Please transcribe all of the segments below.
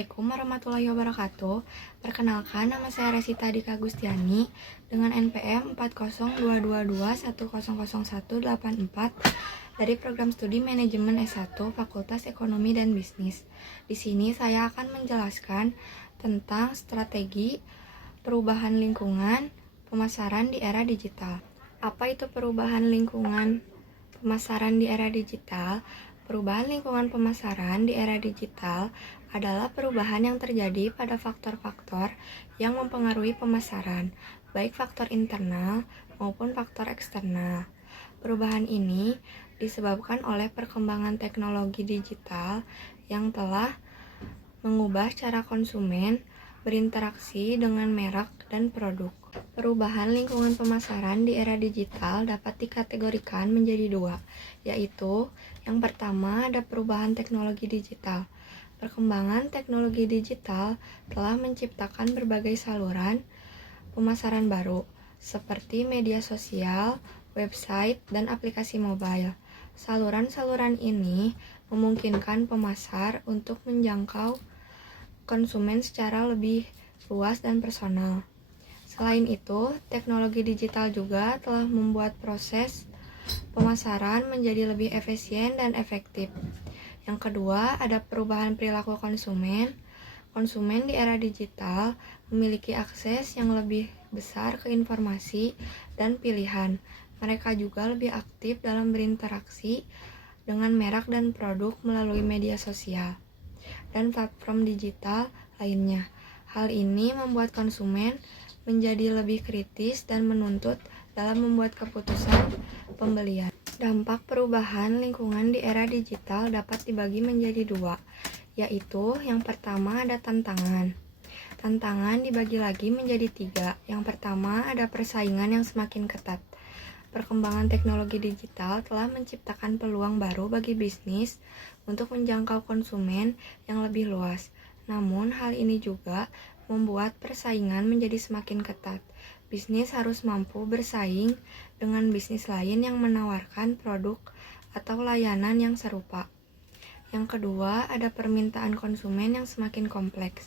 Assalamualaikum warahmatullahi wabarakatuh. Perkenalkan, nama saya Resita Dika Gustiani dengan NPM 402221000184 dari program studi manajemen S1 Fakultas Ekonomi dan Bisnis. Di sini saya akan menjelaskan tentang strategi perubahan lingkungan pemasaran di era digital. Apa itu perubahan lingkungan pemasaran di era digital? Perubahan lingkungan pemasaran di era digital adalah perubahan yang terjadi pada faktor-faktor yang mempengaruhi pemasaran, baik faktor internal maupun faktor eksternal. Perubahan ini disebabkan oleh perkembangan teknologi digital yang telah mengubah cara konsumen berinteraksi dengan merek dan produk. Perubahan lingkungan pemasaran di era digital dapat dikategorikan menjadi dua, yaitu yang pertama ada perubahan teknologi digital. Perkembangan teknologi digital telah menciptakan berbagai saluran pemasaran baru, seperti media sosial, website, dan aplikasi mobile. Saluran-saluran ini memungkinkan pemasar untuk menjangkau konsumen secara lebih luas dan personal. Selain itu, teknologi digital juga telah membuat proses pemasaran menjadi lebih efisien dan efektif. Yang kedua, ada perubahan perilaku konsumen. Konsumen di era digital memiliki akses yang lebih besar ke informasi dan pilihan. Mereka juga lebih aktif dalam berinteraksi dengan merek dan produk melalui media sosial dan platform digital lainnya. Hal ini membuat konsumen menjadi lebih kritis dan menuntut dalam membuat keputusan pembelian. Dampak perubahan lingkungan di era digital dapat dibagi menjadi dua, yaitu yang pertama ada tantangan. Tantangan dibagi lagi menjadi tiga. Yang pertama ada persaingan yang semakin ketat. Perkembangan teknologi digital telah menciptakan peluang baru bagi bisnis untuk menjangkau konsumen yang lebih luas. Namun, hal ini juga membuat persaingan menjadi semakin ketat. Bisnis harus mampu bersaing dengan bisnis lain yang menawarkan produk atau layanan yang serupa. Yang kedua, ada permintaan konsumen yang semakin kompleks.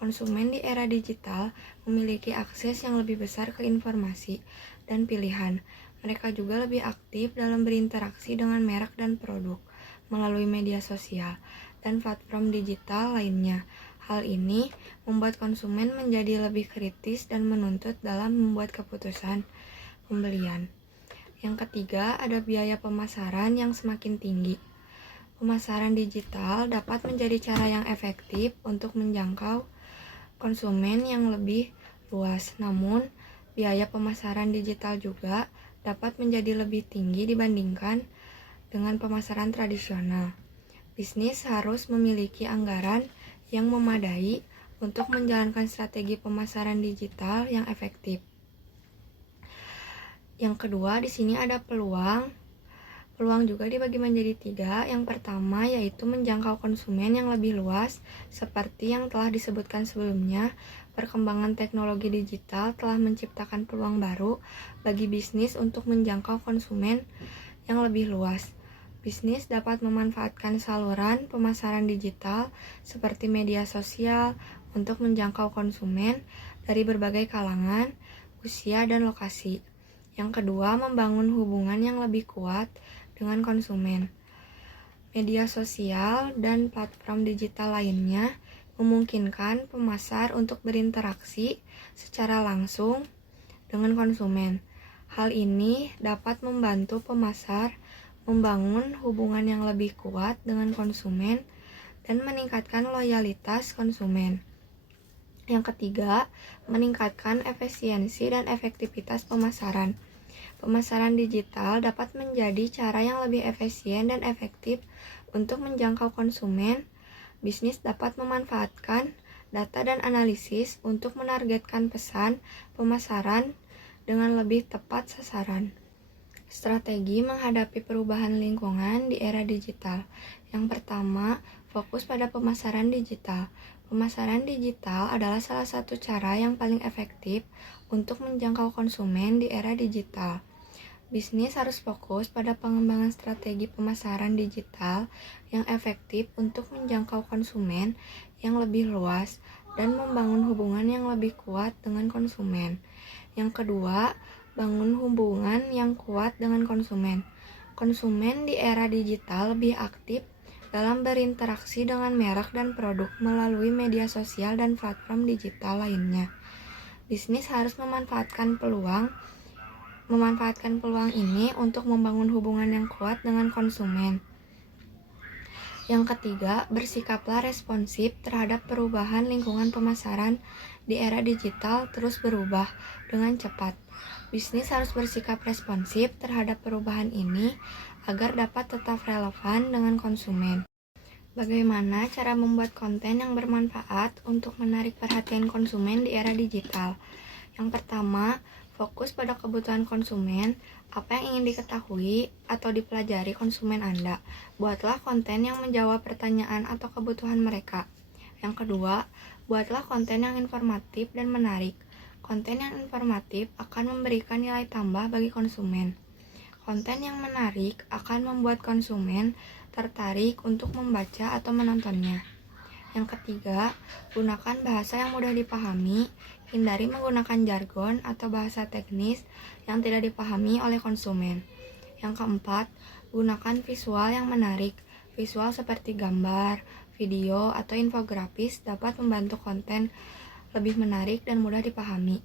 Konsumen di era digital memiliki akses yang lebih besar ke informasi dan pilihan. Mereka juga lebih aktif dalam berinteraksi dengan merek dan produk melalui media sosial dan platform digital lainnya. Hal ini membuat konsumen menjadi lebih kritis dan menuntut dalam membuat keputusan pembelian. Yang ketiga, ada biaya pemasaran yang semakin tinggi. Pemasaran digital dapat menjadi cara yang efektif untuk menjangkau konsumen yang lebih luas. Namun, biaya pemasaran digital juga dapat menjadi lebih tinggi dibandingkan dengan pemasaran tradisional. Bisnis harus memiliki anggaran yang memadai untuk menjalankan strategi pemasaran digital yang efektif. Yang kedua, di sini ada peluang. Peluang juga dibagi menjadi tiga. Yang pertama yaitu menjangkau konsumen yang lebih luas. Seperti yang telah disebutkan sebelumnya, perkembangan teknologi digital telah menciptakan peluang baru bagi bisnis untuk menjangkau konsumen yang lebih luas. Bisnis dapat memanfaatkan saluran pemasaran digital seperti media sosial untuk menjangkau konsumen dari berbagai kalangan, usia, dan lokasi. Yang kedua, membangun hubungan yang lebih kuat dengan konsumen. Media sosial dan platform digital lainnya memungkinkan pemasar untuk berinteraksi secara langsung dengan konsumen. Hal ini dapat membantu pemasar membangun hubungan yang lebih kuat dengan konsumen dan meningkatkan loyalitas konsumen. Yang ketiga, meningkatkan efisiensi dan efektivitas pemasaran. Pemasaran digital dapat menjadi cara yang lebih efisien dan efektif untuk menjangkau konsumen. Bisnis dapat memanfaatkan data dan analisis untuk menargetkan pesan pemasaran dengan lebih tepat sasaran. Strategi menghadapi perubahan lingkungan di era digital. Yang pertama, fokus pada pemasaran digital. Pemasaran digital adalah salah satu cara yang paling efektif untuk menjangkau konsumen di era digital. Bisnis harus fokus pada pengembangan strategi pemasaran digital yang efektif untuk menjangkau konsumen yang lebih luas dan membangun hubungan yang lebih kuat dengan konsumen. Yang kedua, bangun hubungan yang kuat dengan konsumen. Konsumen di era digital lebih aktif dalam berinteraksi dengan merek dan produk melalui media sosial dan platform digital lainnya. Bisnis harus memanfaatkan peluang ini untuk membangun hubungan yang kuat dengan konsumen. Yang ketiga, bersikaplah responsif terhadap perubahan lingkungan pemasaran di era digital terus berubah dengan cepat. Bisnis harus bersikap responsif terhadap perubahan ini agar dapat tetap relevan dengan konsumen. Bagaimana cara membuat konten yang bermanfaat untuk menarik perhatian konsumen di era digital? Yang pertama, fokus pada kebutuhan konsumen, apa yang ingin diketahui atau dipelajari konsumen Anda. Buatlah konten yang menjawab pertanyaan atau kebutuhan mereka. Yang kedua, buatlah konten yang informatif dan menarik. Konten yang informatif akan memberikan nilai tambah bagi konsumen. Konten yang menarik akan membuat konsumen tertarik untuk membaca atau menontonnya. Yang ketiga, gunakan bahasa yang mudah dipahami, hindari menggunakan jargon atau bahasa teknis yang tidak dipahami oleh konsumen. Yang keempat, gunakan visual yang menarik. Visual seperti gambar, video, atau infografis dapat membantu konten lebih menarik dan mudah dipahami.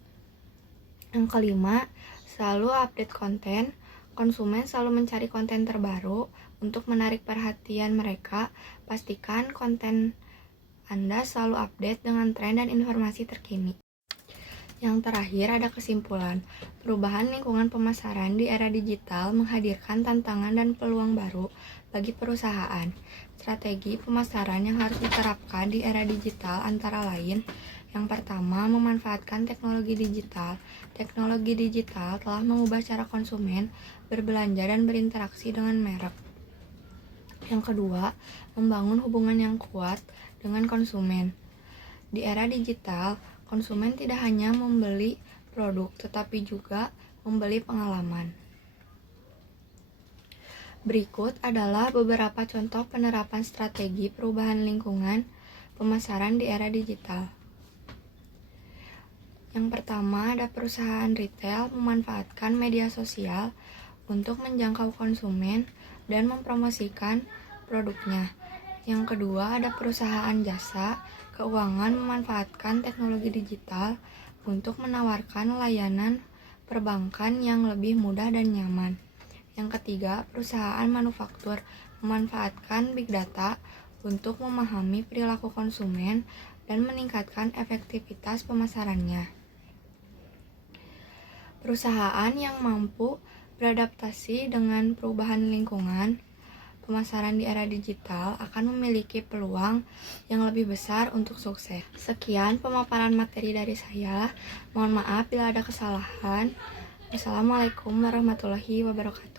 Yang kelima, selalu update konten. Konsumen selalu mencari konten terbaru untuk menarik perhatian mereka. Pastikan konten Anda selalu update dengan tren dan informasi terkini. Yang terakhir ada kesimpulan. Perubahan lingkungan pemasaran di era digital menghadirkan tantangan dan peluang baru bagi perusahaan. Strategi pemasaran yang harus diterapkan di era digital antara lain: yang pertama, memanfaatkan teknologi digital. Teknologi digital telah mengubah cara konsumen berbelanja dan berinteraksi dengan merek. Yang kedua, membangun hubungan yang kuat dengan konsumen. Di era digital, konsumen tidak hanya membeli produk, tetapi juga membeli pengalaman. Berikut adalah beberapa contoh penerapan strategi perubahan lingkungan pemasaran di era digital. Yang pertama, ada perusahaan retail memanfaatkan media sosial untuk menjangkau konsumen dan mempromosikan produknya. Yang kedua, ada perusahaan jasa keuangan memanfaatkan teknologi digital untuk menawarkan layanan perbankan yang lebih mudah dan nyaman. Yang ketiga, perusahaan manufaktur memanfaatkan big data untuk memahami perilaku konsumen dan meningkatkan efektivitas pemasarannya. Perusahaan yang mampu beradaptasi dengan perubahan lingkungan pemasaran di era digital akan memiliki peluang yang lebih besar untuk sukses. Sekian pemaparan materi dari saya. Mohon maaf bila ada kesalahan. Wassalamualaikum warahmatullahi wabarakatuh.